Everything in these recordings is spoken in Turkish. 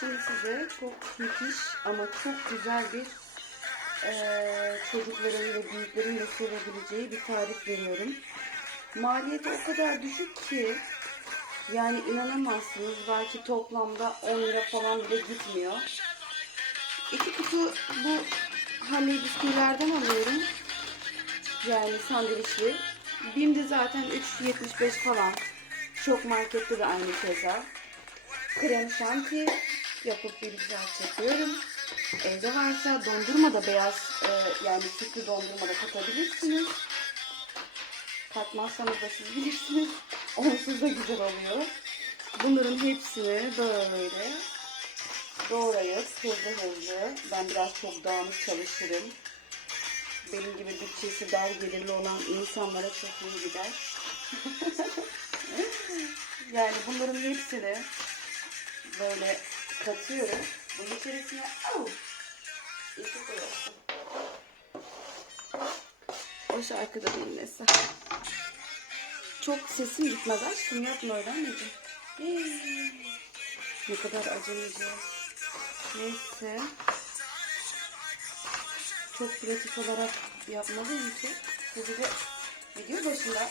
Şimdi size çok müthiş ama çok güzel bir eee, çocukların ve büyüklerin de sevebileceği bir tarif veriyorum. Maliyeti o kadar düşük ki yani inanamazsınız belki toplamda 10 lira falan bile gitmiyor. İki kutu bu hani bisküvilerden alıyorum. Yani sandviçli. Bim'de zaten 3.75 falan. Şok markette de aynı keza. Krem şanti yapıp bir güzel çekiyorum. Evde varsa dondurma da beyaz e, yani sütlü dondurma da katabilirsiniz. Katmazsanız da siz bilirsiniz. Onsuz da güzel oluyor. Bunların hepsini böyle doğrayıp hızlı hızlı. Ben biraz çok dağınık çalışırım. Benim gibi bütçesi dar gelirli olan insanlara çok iyi gider. yani bunların hepsini böyle katıyorum. Bunun içerisine au, iki. O şarkıda dinlese. Çok sesim gitmez aşkım yapma öyle anneciğim. Ne kadar acemice. Neyse. Çok pratik olarak yapmalıyım ki sizi de video başında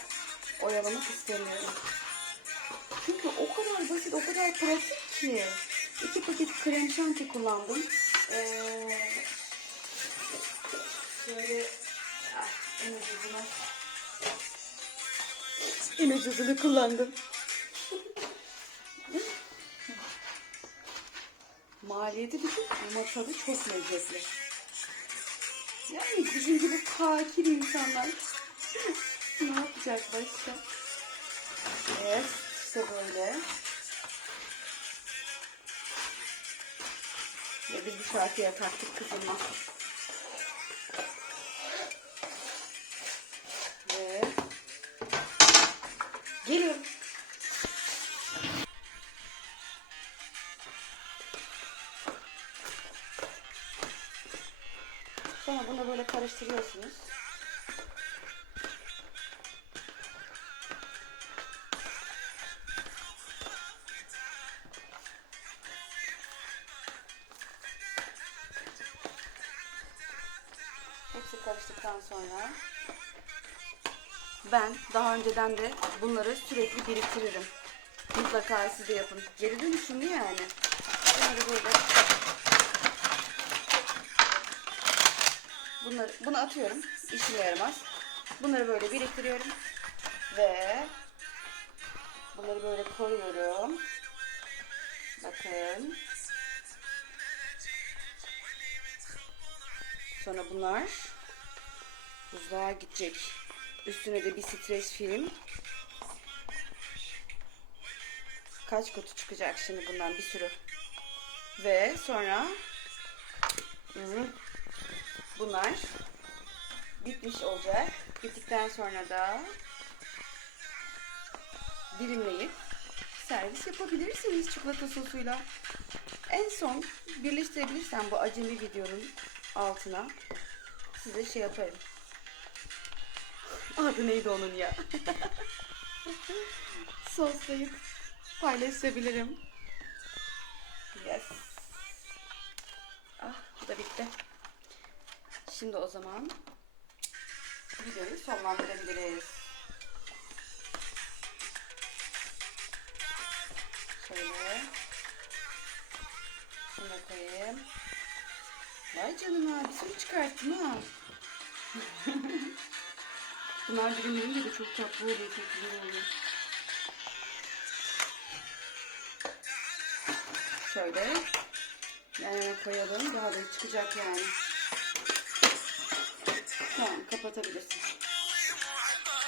oyalamak istemiyorum. Çünkü o kadar basit, o kadar pratik ki. İki paket krem şanti kullandım. Ee, şöyle ah, en ucuzunu en ucuzunu kullandım. Maliyeti düşük ama tadı çok lezzetli. Yani bizim gibi fakir insanlar ne yapacak başka? Evet, işte böyle. Biz bu şarkıya taktık kızımla. Ve geliyorum. Sonra bunu böyle karıştırıyorsunuz. Hepsi karıştıktan sonra ben daha önceden de bunları sürekli biriktiririm. Mutlaka siz de yapın. Geri dönüşümlü yani. Bunları böyle Bunları, bunu atıyorum. İşime yaramaz. Bunları böyle biriktiriyorum. Ve bunları böyle koyuyorum. Bakın. Sonra bunlar buzluğa gidecek. Üstüne de bir streç film. Kaç kutu çıkacak şimdi bundan bir sürü. Ve sonra bunlar bitmiş olacak. Bittikten sonra da dilimleyip servis yapabilirsiniz çikolata sosuyla. En son birleştirebilirsem bu acemi videonun altına size şey yaparım. Adı neydi onun ya? Soslayıp paylaşabilirim. Yes. Ah bu da bitti. Şimdi o zaman videoyu sonlandırabiliriz. Şöyle. Şunu da koyayım. Vay canına bir sürü çıkarttım ha. Bunlar dilimlerince de çok tatlı oluyor, çok güzel oluyor. Şöyle yana koyalım. Daha da çıkacak yani. Tamam kapatabilirsin.